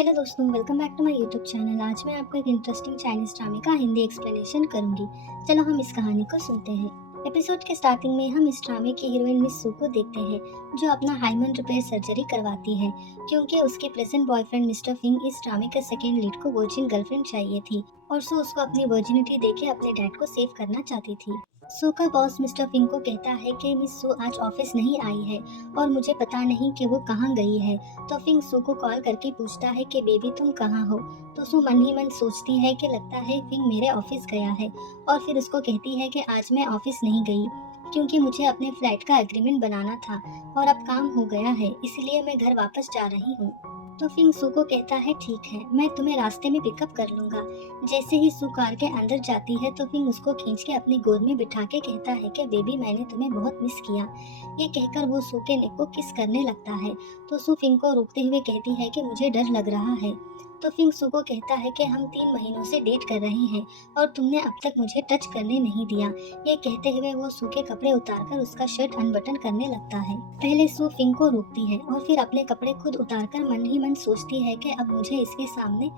Hello दोस्तों, welcome back to my YouTube channel. आज मैं आपको एक इंटरेस्टिंग चाइनीज ड्रामे का हिंदी एक्सप्लेनेशन करूंगी। चलो हम इस कहानी को सुनते हैं। एपिसोड के स्टार्टिंग में हम इस ड्रामे की हीरोइन मिस सू को देखते हैं, जो अपना हाइमन रिपेयर सर्जरी करवाती है क्योंकि उसके प्रेजेंट बॉयफ्रेंड मिस्टर फिंग इस ड्रामे के सेकेंड लीड को वर्जिन गर्लफ्रेंड चाहिए थी और सू उसको अपनी वर्जिनिटी देके अपने डैड को सेव करना चाहती थी। सू का बॉस मिस्टर फिंग को कहता है कि मिस सू आज ऑफिस नहीं आई है और मुझे पता नहीं कि वो कहाँ गई है। तो फिंग सू को कॉल करके पूछता है कि बेबी तुम कहाँ हो। तो सू मन ही मन सोचती है कि लगता है फिंग मेरे ऑफिस गया है और फिर उसको कहती है कि आज मैं ऑफिस नहीं गई क्योंकि मुझे अपने फ्लैट का एग्रीमेंट बनाना था और अब काम हो गया है, इसलिए मैं घर वापस जा रही हूँ। तो फिंग सू को कहता है ठीक है, मैं तुम्हें रास्ते में पिकअप कर लूंगा। जैसे ही सू कार के अंदर जाती है तो फिंग उसको खींच के अपनी गोद में बिठा के कहता है कि बेबी मैंने तुम्हें बहुत मिस किया। ये कहकर वो सू के नेक को किस करने लगता है। तो सू फिंग को रोकते हुए कहती है कि मुझे डर लग रहा है। तो फिंग सू को कहता है कि हम 3 महीनों से डेट कर रहे हैं और तुमने अब तक मुझे टच करने नहीं दिया। ये कहते हुए वो सू के कपड़े उतारकर उसका शर्ट अनबटन करने लगता है। पहले सू फिंग को रोकती है और फिर अपने कपड़े खुद उतारकर मन ही मन सोचती है कि अब मुझे इसके सामने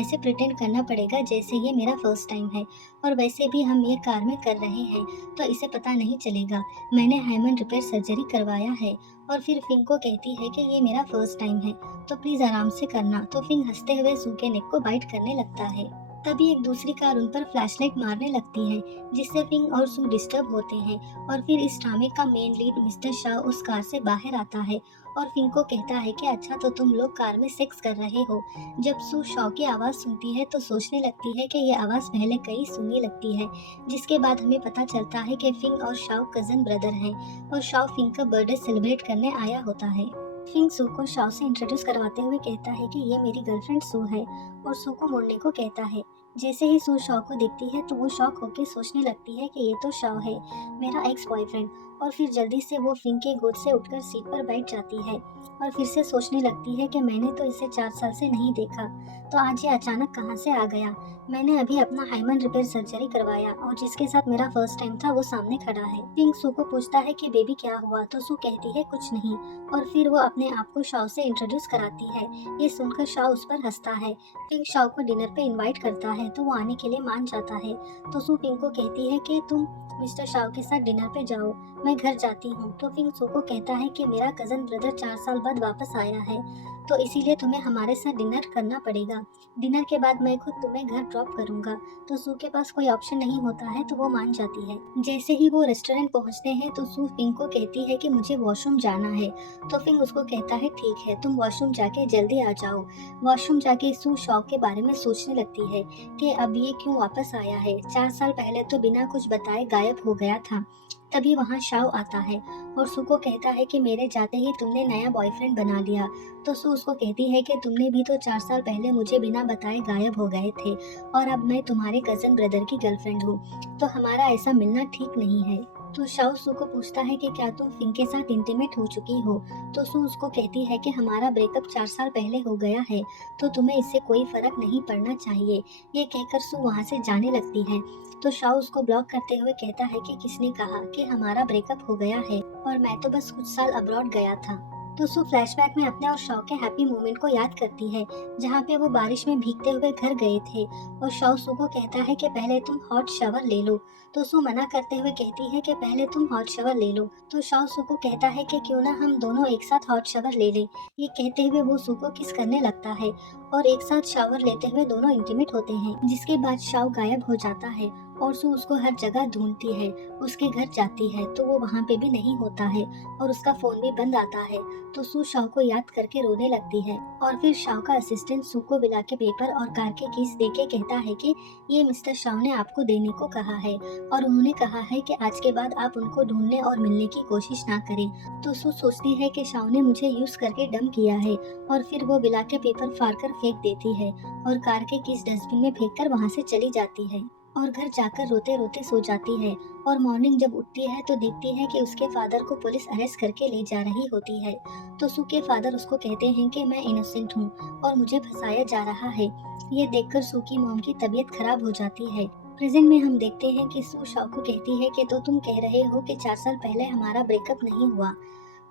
ऐसे प्रिटेंड करना पड़ेगा जैसे ये मेरा फर्स्ट टाइम है और वैसे भी हम ये कार में कर रहे हैं तो इसे पता नहीं चलेगा। मैंने हाइमन रिपेयर सर्जरी करवाया है। और फिर फिंग को कहती है कि ये मेरा फर्स्ट टाइम है तो प्लीज आराम से करना। तो फिंग हंसते हुए सू के नेक को बाइट करने लगता है। तभी एक दूसरी कार उन पर फ्लैशलाइट मारने लगती है जिससे फिंग और सू डिस्टर्ब होते हैं। और फिर इस ड्रामे का मेन लीड मिस्टर शाह उस कार से बाहर आता है और फिंग को कहता है कि अच्छा तो तुम लोग कार में सेक्स कर रहे हो। जब सू शॉ की आवाज़ सुनती है तो सोचने लगती है कि ये आवाज़ पहले कहीं सुनी लगती है, जिसके बाद हमें पता चलता है कि फिंग और शाओ कजन ब्रदर हैं और शाओ फिंग का बर्थडे सेलिब्रेट करने आया होता है। फिंग सू को शाओ से इंट्रोड्यूस करवाते हुए कहता है कि ये मेरी गर्लफ्रेंड सू है और सू को मुड़ने को कहता है। जैसे ही सू शॉ को दिखती है तो वो शॉक होकर सोचने लगती है कि ये तो शॉ है, मेरा एक्स बॉयफ्रेंड। और फिर जल्दी से वो फिंग के गोद से उठकर सीट पर बैठ जाती है और फिर से सोचने लगती है कि मैंने तो इसे 4 साल से नहीं देखा, तो आज ये अचानक कहाँ से आ गया। मैंने अभी अपना हाइमन रिपेयर सर्जरी करवाया और जिसके साथ मेरा फर्स्ट टाइम था वो सामने खड़ा है। फिंग सू को पूछता है कि बेबी क्या हुआ। तो सू कहती है कुछ नहीं और फिर वो अपने आप को शाओ से इंट्रोड्यूस कराती है। ये सुनकर शाओ उस पर हंसता है। फिंग शाओ को डिनर पे इनवाइट करता है तो वो आने के लिए मान जाता है। तो सू फिंग को कहती है कि तुम मिस्टर शाओ के साथ डिनर पे जाओ, मैं घर जाती हूँ। तो फिंग सू को कहता है कि मेरा कजन ब्रदर 4 साल बाद वापस आया है तो इसीलिए तुम्हें हमारे साथ डिनर करना पड़ेगा। डिनर के बाद मैं खुद तुम्हें घर ड्रॉप करूंगा। तो सू के पास कोई ऑप्शन नहीं होता है तो वो मान जाती है। जैसे ही वो रेस्टोरेंट पहुंचते हैं तो सू फिंग को कहती है कि मुझे वॉशरूम जाना है। तो फिंग उसको कहता है ठीक है, तुम वॉशरूम जाके जल्दी आ जाओ। वॉशरूम जाके सू शॉक के बारे में सोचने लगती है कि अब ये क्यों वापस आया है। 4 साल पहले तो बिना कुछ बताए गायब हो गया था। तभी वहाँ शाओ आता है और सू को कहता है कि मेरे जाते ही तुमने नया बॉयफ्रेंड बना लिया। तो सू उसको कहती है कि तुमने भी तो 4 साल पहले मुझे बिना बताए गायब हो गए थे और अब मैं तुम्हारे कजन ब्रदर की गर्लफ्रेंड हूँ, तो हमारा ऐसा मिलना ठीक नहीं है। तो शाओ सू को पूछता है कि क्या तुम फिंग के साथ इंटीमेट हो चुकी हो। तो सू उसको कहती है कि हमारा ब्रेकअप 4 साल पहले हो गया है तो तुम्हें इससे कोई फर्क नहीं पड़ना चाहिए। ये कहकर सू वहाँ से जाने लगती है। तो शाओ उसको ब्लॉक करते हुए कहता है कि किसने कहा कि हमारा ब्रेकअप हो गया है और मैं तो बस कुछ साल अब्रॉड गया था। तो सू फ्लैशबैक में अपने और शाओ के हैप्पी मोमेंट को याद करती है जहाँ पे वो बारिश में भीगते हुए घर गए थे और शाओ सू को कहता है कि पहले तुम हॉट शावर ले लो। तो सू मना करते हुए कहती है कि पहले तुम हॉट शावर ले लो। तो शाओ सू को कहता है कि क्यों ना हम दोनों एक साथ हॉट शावर ले लें। ये कहते हुए वो सू को किस करने लगता है और एक साथ शावर लेते हुए दोनों इंटीमेट होते हैं, जिसके बाद शाओ गायब हो जाता है और सू उसको हर जगह ढूंढती है। उसके घर जाती है तो वो वहाँ पे भी नहीं होता है और उसका फोन भी बंद आता है। तो सू शाओ को याद करके रोने लगती है और फिर शाओ का असिस्टेंट सू को बुला के पेपर और कार के कीज दे के कहता है कि ये मिस्टर शाओ ने आपको देने को कहा है और उन्होंने कहा है कि आज के बाद आप उनको ढूंढने और मिलने की कोशिश ना करें। तो सू सोचती है कि शाओ ने मुझे यूज करके डम किया है और फिर वो बुला के पेपर फाड़ कर फेंक देती है और कार के कीज डस्टबिन में फेंक कर वहाँ से चली जाती है और घर जाकर रोते रोते सो जाती है। और मॉर्निंग जब उठती है तो देखती है कि उसके फादर को पुलिस अरेस्ट करके ले जा रही होती है। तो सू के फादर उसको कहते हैं कि मैं इनोसेंट हूँ और मुझे फंसाया जा रहा है। ये देखकर सू की मॉम की तबीयत खराब हो जाती है। प्रेजेंट में हम देखते हैं कि सू शाओ को कहती है कि तो तुम कह रहे हो कि 4 साल पहले हमारा ब्रेकअप नहीं हुआ।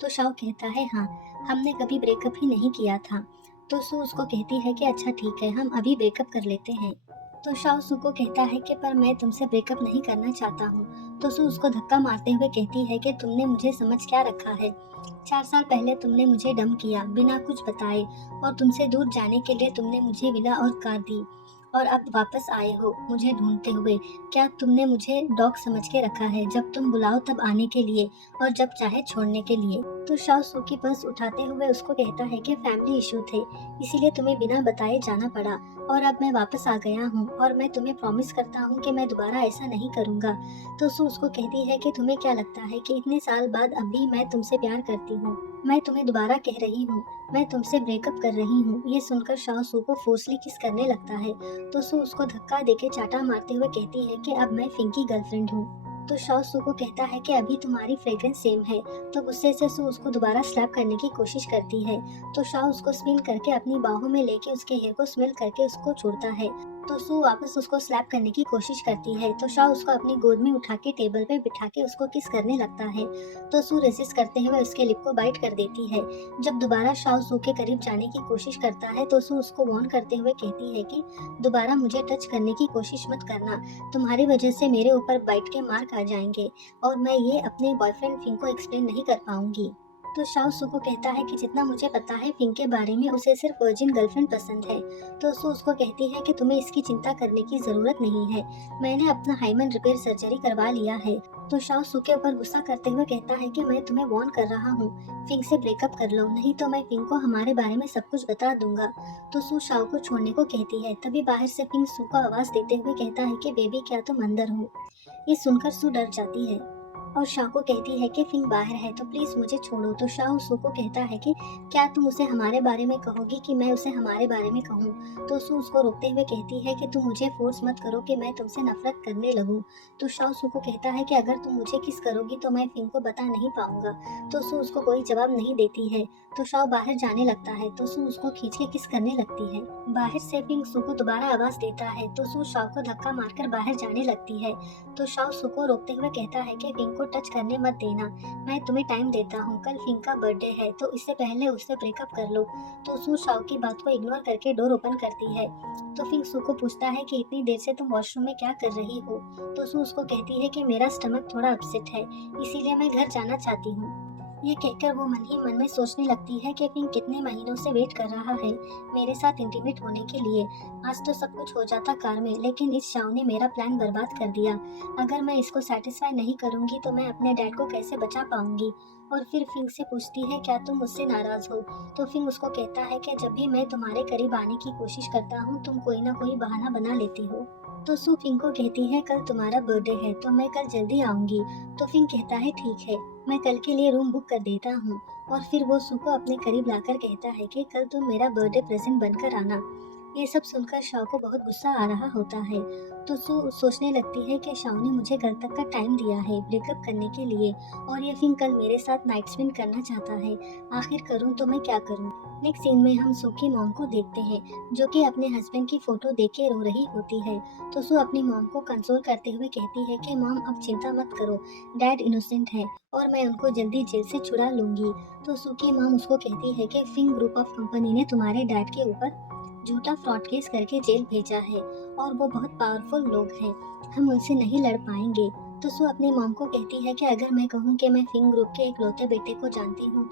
तो शाओ कहता है हाँ, हमने कभी ब्रेकअप ही नहीं किया था। तो सू उसको कहती है कि अच्छा ठीक है, हम अभी ब्रेकअप कर लेते हैं। तो शाओ सू को कहता है कि पर मैं तुमसे ब्रेकअप नहीं करना चाहता हूँ। तो सू उसको धक्का मारते हुए कहती है कि तुमने मुझे समझ क्या रखा है। 4 साल पहले तुमने मुझे डंप किया बिना कुछ बताए, और तुमसे दूर जाने के लिए तुमने मुझे विला और कार दी, और अब वापस आए हो मुझे ढूंढते हुए। क्या तुमने मुझे डॉग समझ के रखा है, जब तुम बुलाओ तब आने के लिए और जब चाहे छोड़ने के लिए। तो शाओ सू की पर्स उठाते हुए उसको कहता है कि फैमिली इशू थे, इसीलिए तुम्हें बिना बताए जाना पड़ा, और अब मैं वापस आ गया हूँ और मैं तुम्हें प्रॉमिस करता हूँ कि मैं दोबारा ऐसा नहीं करूँगा। तो सू उसको कहती है कि तुम्हें क्या लगता है कि इतने साल बाद अब भी मैं तुमसे प्यार करती हूँ। मैं तुम्हें दोबारा कह रही हूँ, मैं तुमसे ब्रेकअप कर रही हूँ। ये सुनकर शाओ सू को फोर्सली किस करने लगता है। तो सू उसको धक्का देके चाटा मारते हुए कहती है कि अब मैं फिंक की गर्लफ्रेंड हूँ। तो शाओ सू को कहता है कि अभी तुम्हारी फ्रेग्रेंस सेम है। तो गुस्से से सू उसको दोबारा स्लैप करने की कोशिश करती है। तो शाओ उसको स्पिन करके अपनी बाहों में लेके उसके हेयर को स्मेल करके उसको छोड़ता है। तो सू वापस उसको स्लैप करने की कोशिश करती है। तो शाओ उसको अपनी गोद में उठा के टेबल पे बिठा के उसको किस करने लगता है। तो सू रेसिस्ट करते हुए उसके लिप को बाइट कर देती है। जब दोबारा शाओ सू के करीब जाने की कोशिश करता है तो सू उसको वार्न करते हुए कहती है कि दोबारा मुझे टच करने की कोशिश मत करना, तुम्हारी वजह से मेरे ऊपर बाइट के मार्क आ जाएंगे, और मैं ये अपने बॉयफ्रेंड फिंग को एक्सप्लेन नहीं कर पाऊंगी। तो शाओ सू को कहता है कि जितना मुझे पता है फिंग के बारे में, उसे सिर्फ वर्जिन गर्लफ्रेंड पसंद है। तो सू उसको कहती है कि तुम्हें इसकी चिंता करने की जरूरत नहीं है, मैंने अपना हाइमन रिपेयर सर्जरी करवा लिया है। तो शाओ सू के ऊपर गुस्सा करते हुए कहता है कि मैं तुम्हें वार्न कर रहा हूँ, फिंग से ब्रेकअप कर लो, नहीं तो मैं फिंग को हमारे बारे में सब कुछ बता दूंगा। तो सू शाओ को छोड़ने को कहती है। तभी बाहर से फिंग सू को आवाज देते हुए कहता है कि बेबी क्या तुम अंदर हो। ये सुनकर सू डर जाती है और शाओ को कहती है कि फिंग बाहर है तो प्लीज मुझे छोड़ो। तो शाओ सू को कहता है कि क्या तुम उसे हमारे बारे में कहोगी कि मैं उसे हमारे बारे में कहूँ। तो सू उसको रोकते हुए कहती है कि तुम मुझे फोर्स मत करो कि मैं तुमसे नफरत करने लगूं। तो शाओ सू को कहता है कि अगर तुम मुझे किस करोगी तो मैं फिंग को बता नहीं पाऊंगा। तो सू उसको कोई जवाब नहीं देती है। तो शाओ बाहर जाने लगता है तो सू उसको खींच के किस करने लगती है। बाहर से फिंग सू को दोबारा आवाज देता है तो सू शाओ को धक्का मारकर बाहर जाने लगती है। तो शाओ सू को रोकते हुए कहता है कि फिंग को टच करने मत देना, मैं तुम्हें टाइम देता हूँ, कल फिंग का बर्थडे है तो इससे पहले उससे ब्रेकअप कर लो। तो सू शाओ की बात को इग्नोर करके डोर ओपन करती है। तो फिंग सू को पूछता है कि इतनी देर से तुम वॉशरूम में क्या कर रही हो। तो सू उसको कहती है कि मेरा स्टमक थोड़ा अपसेट है, इसीलिए मैं घर जाना चाहती हूँ। ये कहकर वो मन ही मन में सोचने लगती है कि फिंग कितने महीनों से वेट कर रहा है मेरे साथ इंटीमेट होने के लिए। आज तो सब कुछ हो जाता कार में, लेकिन इस शाओ ने मेरा प्लान बर्बाद कर दिया। अगर मैं इसको सेटिस्फाई नहीं करूंगी तो मैं अपने डैड को कैसे बचा पाऊंगी। और फिर फिंग से पूछती है क्या तुम मुझसे नाराज हो। तो फिंग उसको कहता है कि जब भी मैं तुम्हारे करीब आने की कोशिश करता हूँ तुम कोई ना कोई बहाना बना लेती हो। तो सू फिंग को कहती है कल तुम्हारा बर्थडे है तो मैं कल जल्दी आऊंगी। तो फिंग कहता है ठीक है, मैं कल के लिए रूम बुक कर देता हूँ। और फिर वो सू को अपने करीब लाकर कहता है कि कल तुम मेरा बर्थडे प्रेजेंट बनकर आना। ये सब सुनकर शाओ को बहुत गुस्सा आ रहा होता है। तो सू सोचने लगती है कि शाओ ने मुझे कल तक का टाइम दिया है ब्रेकअप करने के लिए, और ये फिंग कल मेरे साथ नाइट स्पेंड करना चाहता है। आखिर करूँ तो मैं क्या करूँ। नेक्स्ट सीन में हम सू की मॉम को देखते हैं, जो कि अपने हस्बैंड की फोटो देख के रो रही होती है। तो सू अपनी मॉम को कंसोल करते हुए कहती है कि मॉम अब चिंता मत करो, डैड इनोसेंट है और मैं उनको जल्दी जेल से छुड़ा लूंगी। तो सू की मॉम उसको कहती है कि फिंग ग्रुप ऑफ कंपनी ने तुम्हारे डैड के ऊपर झूठा फ्रॉड केस करके जेल भेजा है, और वो बहुत पावरफुल लोग हैं, हम उनसे नहीं लड़ पाएंगे। तो सू अपनी मॉम को कहती है कि अगर मैं कहूँ कि मैं फिंग ग्रुप के इकलौते बेटे को जानती हूँ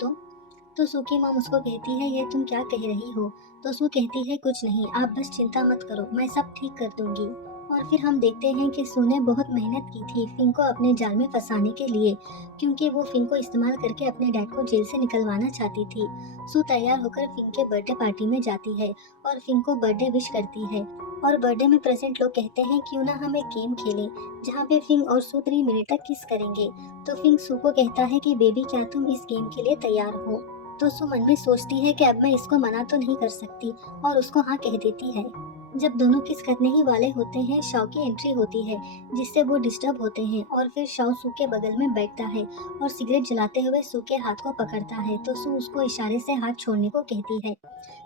तो सू की मॉम उसको कहती है ये तुम क्या कह रही हो। तो सू कहती है कुछ नहीं, आप बस चिंता मत करो, मैं सब ठीक कर दूंगी। और फिर हम देखते हैं कि सू ने बहुत मेहनत की थी फिंग को अपने जाल में फंसाने के लिए, क्योंकि वो फिंग को इस्तेमाल करके अपने डैड को जेल से निकलवाना चाहती थी। सू तैयार होकर फिंग के बर्थडे पार्टी में जाती है और फिंग को बर्थडे विश करती है। और बर्थडे में प्रेजेंट लोग कहते हैं क्यों ना हम एक गेम खेलें जहाँ पे फिंग और सू 3 मिनट तक किस करेंगे। तो फिंग सू को कहता है कि बेबी क्या तुम इस गेम के लिए तैयार हो। तो सू मन में सोचती है कि अब मैं इसको मना तो नहीं कर सकती, और उसको हाँ कह देती है। जब दोनों किस करने ही वाले होते हैं शाओ की एंट्री होती है, जिससे वो डिस्टर्ब होते हैं। और फिर शाओ सू के बगल में बैठता है और सिगरेट जलाते हुए सू के हाथ को पकड़ता है। तो सू उसको इशारे से हाथ छोड़ने को कहती है,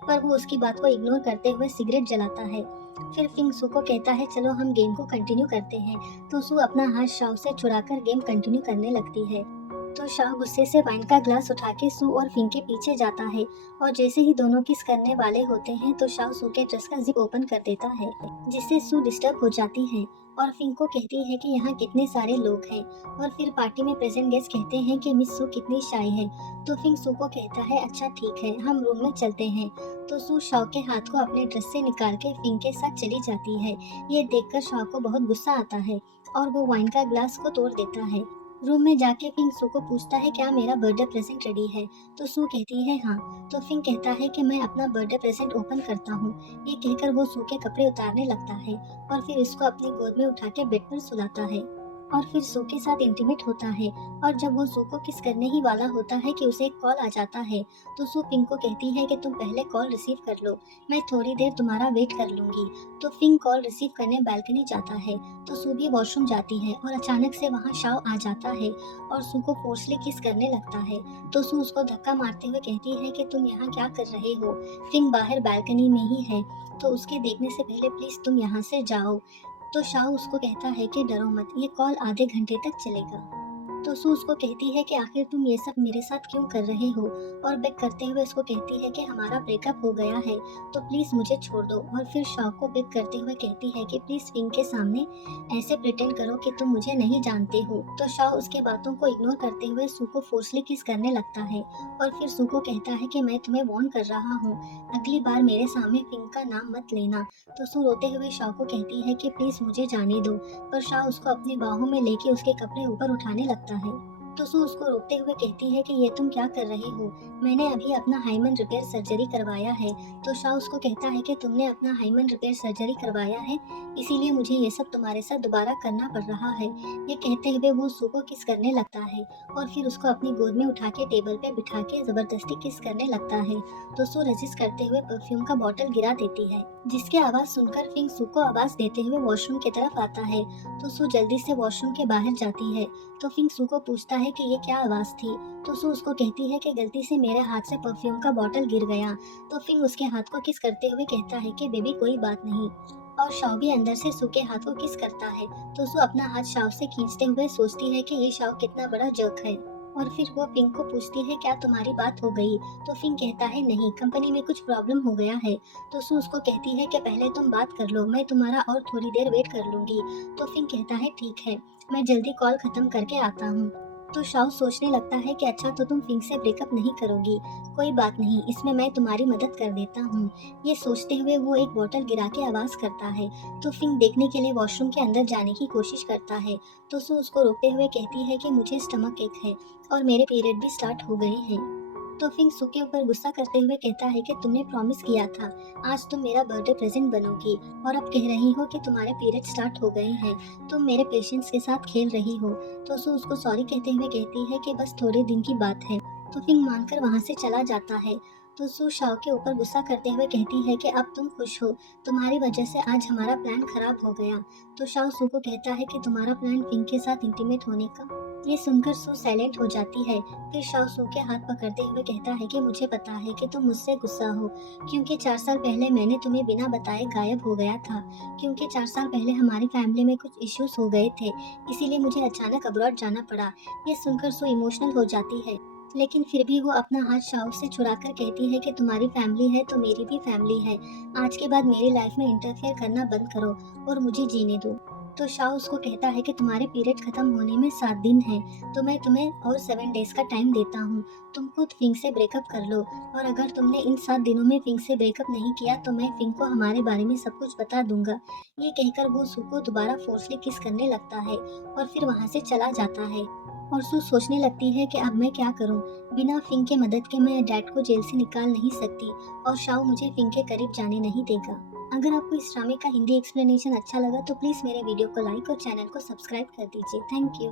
पर वो उसकी बात को इग्नोर करते हुए सिगरेट जलाता है। फिर फिंग सू को कहता है चलो हम गेम को कंटिन्यू करते हैं। तो सू अपना हाथ शाओ से छुड़ाकर गेम कंटिन्यू करने लगती है। तो शाह गुस्से से वाइन का ग्लास उठा के सू और फिंग के पीछे जाता है और जैसे ही दोनों किस करने वाले होते हैं तो शाह सू के ड्रेस का जिप ओपन कर देता है, जिससे सू डिस्टर्ब हो जाती है और फिंग को कहती है कि यहाँ कितने सारे लोग हैं। और फिर पार्टी में प्रेजेंट गेस्ट कहते हैं कि मिस सू कितनी शाय है। तो फिंग सू को कहता है अच्छा ठीक है, हम रूम में चलते हैं। तो सू शाह के हाथ को अपने ड्रेस से निकाल के फिंग के साथ चली जाती है। ये देखकर शाह को बहुत गुस्सा आता है और वो वाइन का ग्लास को तोड़ देता है। रूम में जाके फिंग सू को पूछता है क्या मेरा बर्थडे प्रेजेंट रेडी है। तो सू कहती है हाँ। तो फिंग कहता है कि मैं अपना बर्थडे प्रेजेंट ओपन करता हूँ। ये कहकर वो सू के कपड़े उतारने लगता है और फिर इसको अपनी गोद में उठा के बेड पर सुलाता है और फिर सू के साथ इंटीमेट होता है। और जब वो सू को किस करने ही वाला होता है कि उसे एक कॉल आ जाता है। तो सू फिंग को कहती है कि तुम पहले कॉल रिसीव कर लो, मैं थोड़ी देर तुम्हारा वेट कर लूंगी। तो फिंग कॉल रिसीव करने बालकनी जाता है। तो सू भी वॉशरूम जाती है और अचानक से वहाँ शाओ आ जाता है और सू को फोर्सली किस करने लगता है। तो सू उसको धक्का मारते हुए कहती है कि तुम यहाँ क्या कर रहे हो। फिंग बाहर बालकनी में ही है, तो उसके देखने से पहले प्लीज तुम यहाँ से जाओ। तो शाओ उसको कहता है कि डरो मत, ये कॉल आधे घंटे तक चलेगा। तो सू उसको कहती है कि आखिर तुम ये सब मेरे साथ क्यों कर रहे हो, और बेक करते हुए उसको कहती है कि हमारा ब्रेकअप हो गया है तो प्लीज मुझे छोड़ दो। और फिर शाओ को बेक करते हुए कहती है कि प्लीज फिंग के सामने ऐसे प्रिटेंड करो कि तुम मुझे नहीं जानते हो। तो शाओ उसके बातों को इग्नोर करते हुए सू को फोर्सली किस करने लगता है और फिर सू को कहता है कि मैं तुम्हें वार्न कर रहा हूँ, अगली बार मेरे सामने फिंग का नाम मत लेना। तो सू रोते हुए शाओ को कहती है कि प्लीज मुझे जाने दो, पर शाह उसको अपनी बाहों में लेके उसके कपड़े ऊपर उठाने लगता है। तो सू उसको रोकते हुए कहती है कि ये तुम क्या कर रहे हो, मैंने अभी अपना हाइमन रिपेयर सर्जरी करवाया है। तो शाह उसको कहता है कि तुमने अपना हाइमन रिपेयर सर्जरी करवाया है, इसीलिए मुझे ये सब तुम्हारे साथ दोबारा करना पड़ रहा है। ये कहते हुए वो सू को किस करने लगता है और फिर उसको अपनी गोद में उठा के टेबल पे बिठा के जबरदस्ती किस करने लगता है। तो सू रेजिस्ट करते हुए परफ्यूम का बॉटल गिरा देती है, जिसकी आवाज सुनकर फिंग सू को आवाज देते हुए वॉशरूम की तरफ आता है। तो सू जल्दी से वॉशरूम के बाहर जाती है। तो फिंग सू को पूछता है कि ये क्या आवाज थी। तो सू उसको कहती है कि गलती से मेरे हाथ से परफ्यूम का बॉटल गिर गया। तो फिंग उसके हाथ को किस करते हुए कहता है कि बेबी कोई बात नहीं। और शाओ भी अंदर से सू के हाथ को किस करता है। तो सू अपना हाथ शाओ से खींचते हुए सोचती है कि ये शाओ कितना बड़ा जर्क है। और फिर वो फिंग को पूछती है क्या तुम्हारी बात हो गई। तो फिंग कहता है नहीं, कंपनी में कुछ प्रॉब्लम हो गया है। तो सू उसको कहती है कि पहले तुम बात कर लो, मैं तुम्हारा और थोड़ी देर वेट कर लूंगी। तो फिंग कहता है ठीक है, मैं जल्दी कॉल खत्म करके आता हूँ। तो शाओ सोचने लगता है कि अच्छा तो तुम फिंग से ब्रेकअप नहीं करोगी, कोई बात नहीं, इसमें मैं तुम्हारी मदद कर देता हूँ। ये सोचते हुए वो एक बोतल गिरा के आवाज करता है। तो फिंग देखने के लिए वॉशरूम के अंदर जाने की कोशिश करता है। तो सू उसको रोकते हुए कहती है कि मुझे स्टमक एक है और मेरे पीरियड भी स्टार्ट हो गए हैं। तो फिंग सू के ऊपर गुस्सा करते हुए कहता है कि तुमने प्रॉमिस किया था आज तुम मेरा बर्थडे प्रेजेंट बनोगी, और अब कह रही हो कि तुम्हारे पीरियड स्टार्ट हो गए हैं, तुम मेरे पेशेंट्स के साथ खेल रही हो। तो सू उसको सॉरी कहते हुए कहती है कि बस थोड़े दिन की बात है। तो फिंग मानकर वहाँ से चला जाता है। तो सू शाओ के ऊपर गुस्सा करते हुए कहती है कि अब तुम खुश हो, तुम्हारी वजह से आज हमारा प्लान खराब हो गया। तो शाओ सू को कहता है कि तुम्हारा प्लान फिंग के साथ इंटीमेट होने का। ये सुनकर सू साइलेंट हो जाती है। फिर शाओ सू के हाथ पकड़ते हुए कहता है कि मुझे पता है कि तुम मुझसे गुस्सा हो, क्योंकि 4 साल पहले मैंने तुम्हें बिना बताए गायब हो गया था, क्योंकि 4 साल पहले हमारी फैमिली में कुछ इश्यूज हो गए थे, इसीलिए मुझे अचानक अब्रॉड जाना पड़ा। ये सुनकर सू इमोशनल हो जाती है, लेकिन फिर भी वो अपना हाथ शाओ से छुड़ाकर कहती है कि तुम्हारी फैमिली है तो मेरी भी फैमिली है, आज के बाद मेरी लाइफ में इंटरफेयर करना बंद करो और मुझे जीने दो। तो शाओ उसको कहता है कि तुम्हारे पीरियड खत्म होने में 7 दिन है, तो मैं तुम्हें और 7 डेज का टाइम देता हूँ, तुम खुद फिंग से ब्रेकअप कर लो, और अगर तुमने इन 7 दिनों में फिंग से ब्रेकअप नहीं किया तो मैं फिंग को हमारे बारे में सब कुछ बता दूंगा। ये कहकर वो सू को दोबारा फोर्सली किस करने लगता है और फिर वहाँ से चला जाता है। और सू सोचने लगती है कि अब मैं क्या करूं, बिना फिंग के मदद के मैं डैड को जेल से निकाल नहीं सकती और शाओ मुझे फिंग के करीब जाने नहीं देगा। अगर आपको इस ड्रामे का हिंदी एक्सप्लेनेशन अच्छा लगा तो प्लीज़ मेरे वीडियो को लाइक और चैनल को सब्सक्राइब कर दीजिए। Thank you.